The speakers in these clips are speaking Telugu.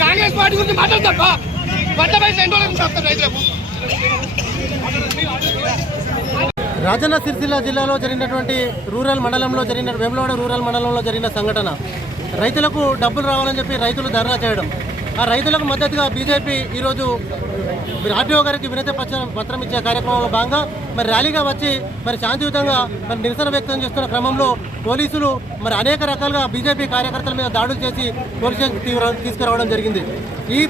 కాంగ్రెస్ పార్టీ గురించి మాట్లాడు తప్ప రాజన్న సిరిసిల్ల జిల్లాలో జరిగినటువంటి వేములవాడ రూరల్ మండలంలో జరిగిన సంఘటన, రైతులకు డబ్బులు రావాలని చెప్పి రైతులు ధర్నా చేయడం, ఆ రైతులకు మద్దతుగా బీజేపీ ఈరోజు ఆర్టీఓ గారికి వినతి పత్రం ఇచ్చే కార్యక్రమంలో భాగంగా మరి ర్యాలీగా వచ్చి మరి శాంతియుతంగా మరి నిరసన వ్యక్తం చేస్తున్న క్రమంలో పోలీసులు మరి అనేక రకాలుగా బీజేపీ కార్యకర్తల మీద దాడులు చేసి పోలీస్ స్టేషన్ తీసుకురావడం జరిగింది. ఈ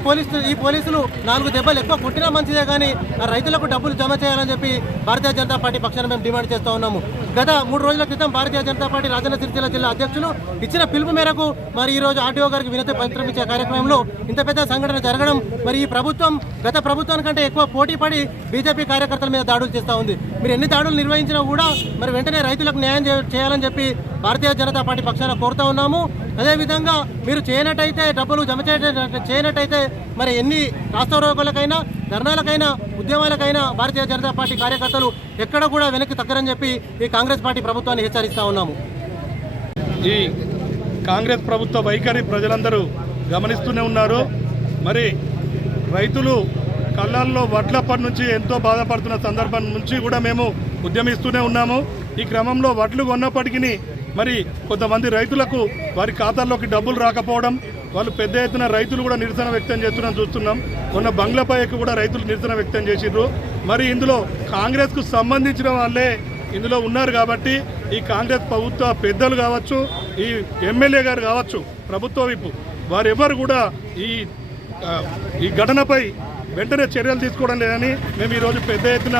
పోలీసులు 4 దెబ్బలు ఎక్కువ కొట్టినా మంచిదే కానీ ఆ రైతులకు డబ్బులు జమ చేయాలని చెప్పి భారతీయ జనతా పార్టీ పక్షాన మేము డిమాండ్ చేస్తూ ఉన్నాము. గత 3 రోజుల క్రితం భారతీయ జనతా పార్టీ రాజన్న సిరిసిల్ల జిల్లా అధ్యక్షులు ఇచ్చిన పిలుపు మేరకు మరి ఈ రోజు ఆర్టీఓ గారికి వినతి పత్రం ఇచ్చే కార్యక్రమంలో ఇంత పెద్ద సంఘటన జరగడం, మరి ఈ ప్రభుత్వం గత ప్రభుత్వానికంటే ఎక్కువ పోటీ పడి బీజేపీ కార్యకర్తల మీద దాడులు చేస్తూ ఉంది. మీరు ఎన్ని దాడులు నిర్వహించినా కూడా మరి వెంటనే రైతులకు న్యాయం చేయాలని చెప్పి భారతీయ జనతా పార్టీ పక్షాన కోరుతా ఉన్నాము. అదేవిధంగా మీరు చేయనట్టయితే డబ్బులు జమ చేయనట్టయితే మరి ఎన్ని రాస్తారోకోలకైనా ధర్నాలకైనా ఉద్యమాలకైనా భారతీయ జనతా పార్టీ కార్యకర్తలు ఎక్కడ కూడా వెనక్కి తగ్గరని చెప్పి ఈ కాంగ్రెస్ పార్టీ ప్రభుత్వాన్ని హెచ్చరిస్తా ఉన్నాము. ఈ కాంగ్రెస్ ప్రభుత్వ వైఖరి ప్రజలందరూ గమనిస్తూనే ఉన్నారు. మరి రైతులు కళ్ళల్లో వడ్లప్పటి నుంచి ఎంతో బాధపడుతున్న సందర్భం నుంచి కూడా మేము ఉద్యమిస్తూనే ఉన్నాము. ఈ క్రమంలో వడ్లు కొన్నప్పటికీ మరి కొంతమంది రైతులకు వారి ఖాతాల్లోకి డబ్బులు రాకపోవడం, వాళ్ళు పెద్ద ఎత్తున రైతులు కూడా నిరసన వ్యక్తం చేస్తున్నాం చూస్తున్నాం. మొన్న బంగ్లాపైకి కూడా రైతులు నిరసన వ్యక్తం చేసిర్రు. మరి ఇందులో కాంగ్రెస్కు సంబంధించిన వాళ్ళే ఇందులో ఉన్నారు కాబట్టి ఈ కాంగ్రెస్ ప్రభుత్వ పెద్దలు కావచ్చు, ఈ ఎమ్మెల్యే గారు కావచ్చు, ప్రభుత్వ వైపు వారెవరు కూడా ఈ ఘటనపై వెంటనే చర్యలు తీసుకోవడం లేదని మేము ఈరోజు పెద్ద ఎత్తున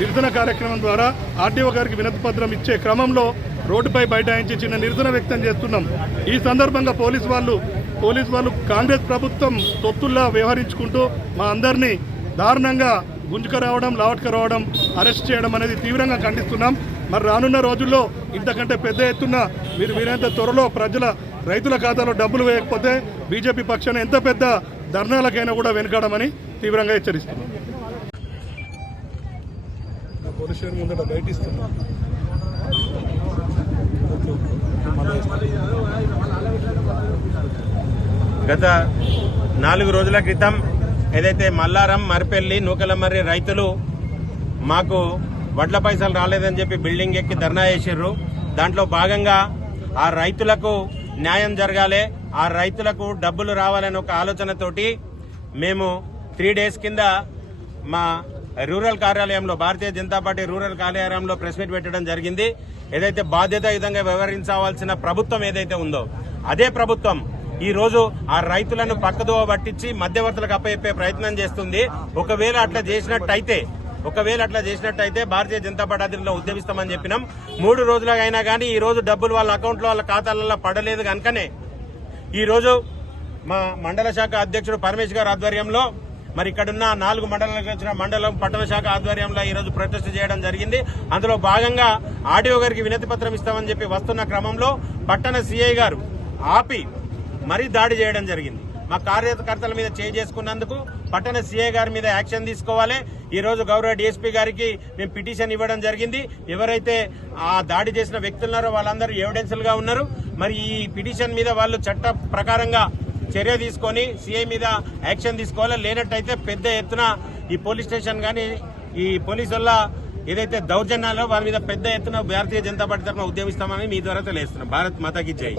నిరసన కార్యక్రమం ద్వారా ఆర్టీఓ గారికి వినతి పత్రం ఇచ్చే క్రమంలో రోడ్డుపై బైఠాయించి చిన్న నిరసన వ్యక్తం చేస్తున్నాం. ఈ సందర్భంగా పోలీసు వాళ్ళు కాంగ్రెస్ ప్రభుత్వం తొత్తుల్లా వ్యవహరించుకుంటూ మా అందరినీ దారుణంగా గుంజుకరావడం, లావట్కరావడం, అరెస్ట్ చేయడం అనేది తీవ్రంగా ఖండిస్తున్నాం. మరి రానున్న రోజుల్లో ఇంతకంటే పెద్ద ఎత్తున మీరు వీరంత త్వరలో రైతుల ఖాతాలో డబ్బులు వేయకపోతే బీజేపీ పక్షాన ఎంత పెద్ద ధర్నాలకైనా కూడా వెనుకాడమని తీవ్రంగా హెచ్చరిస్తున్నాం. గత 4 రోజుల క్రితం ఏదైతే మల్లారం, మరిపెల్లి, నూకలమర్రి రైతులు మాకు వడ్ల పైసలు రాలేదని చెప్పి బిల్డింగ్ ఎక్కి ధర్నా చేసిర్రు. దాంట్లో భాగంగా ఆ రైతులకు న్యాయం జరగాలి, ఆ రైతులకు డబ్బులు రావాలని ఒక ఆలోచనతోటి మేము 3 డేస్ కింద మా రూరల్ కార్యాలయంలో, భారతీయ జనతా పార్టీ రూరల్ కార్యాలయంలో ప్రెస్ మీట్ పెట్టడం జరిగింది. ఏదైతే బాధ్యతాయుతంగా వ్యవహరించవలసిన ప్రభుత్వం ఏదైతే ఉందో అదే ప్రభుత్వం ఈ రోజు ఆ రైతులను పక్కదోవ పట్టించి మధ్యవర్తులకు అప్పచెప్పే ప్రయత్నం చేస్తుంది. ఒకవేళ అట్లా చేసినట్టయితే భారతీయ జనతా పార్టీ ఆధ్వర్యంలో ఉద్యమిస్తామని చెప్పినాం. 3 రోజులుగా అయినా కానీ ఈ రోజు డబ్బులు వాళ్ళ అకౌంట్లో, వాళ్ళ ఖాతాలలో పడలేదు కనుకనే ఈ రోజు మా మండల శాఖ అధ్యక్షుడు పరమేష్ గారి ఆధ్వర్యంలో మరి ఇక్కడున్న 4 మండలాలకు వచ్చిన మండలం పట్టణ శాఖ ఆధ్వర్యంలో ఈ రోజు ప్రొటెస్ట్ చేయడం జరిగింది. అందులో భాగంగా ఆర్టీఓ గారికి వినతి పత్రం ఇస్తామని చెప్పి వస్తున్న క్రమంలో పట్టణ సిఐ గారు ఆపి మరీ దాడి చేయడం జరిగింది. మా కార్యకర్తల మీద చేసుకున్నందుకు పట్టణ సిఐ గారి మీద యాక్షన్ తీసుకోవాలి. ఈ రోజు గౌరవ డీఎస్పీ గారికి మేము పిటిషన్ ఇవ్వడం జరిగింది. ఎవరైతే ఆ దాడి చేసిన వ్యక్తులున్నారో వాళ్ళందరూ ఎవిడెన్స్లుగా ఉన్నారు. మరి ఈ పిటిషన్ మీద వాళ్ళు చట్ట ప్రకారంగా చర్య తీసుకొని సిఐ మీద యాక్షన్ తీసుకోవాలి. లేనట్టయితే పెద్ద ఎత్తున ఈ పోలీస్ స్టేషన్ కానీ ఈ పోలీసు వల్ల ఏదైతే దౌర్జన్యాలో వారి మీద పెద్ద ఎత్తున భారతీయ జనతా పార్టీ తరఫున ఉద్యమిస్తామని మీ ద్వారా తెలియజేస్తున్నాం. భారత్ మాతాకి జై.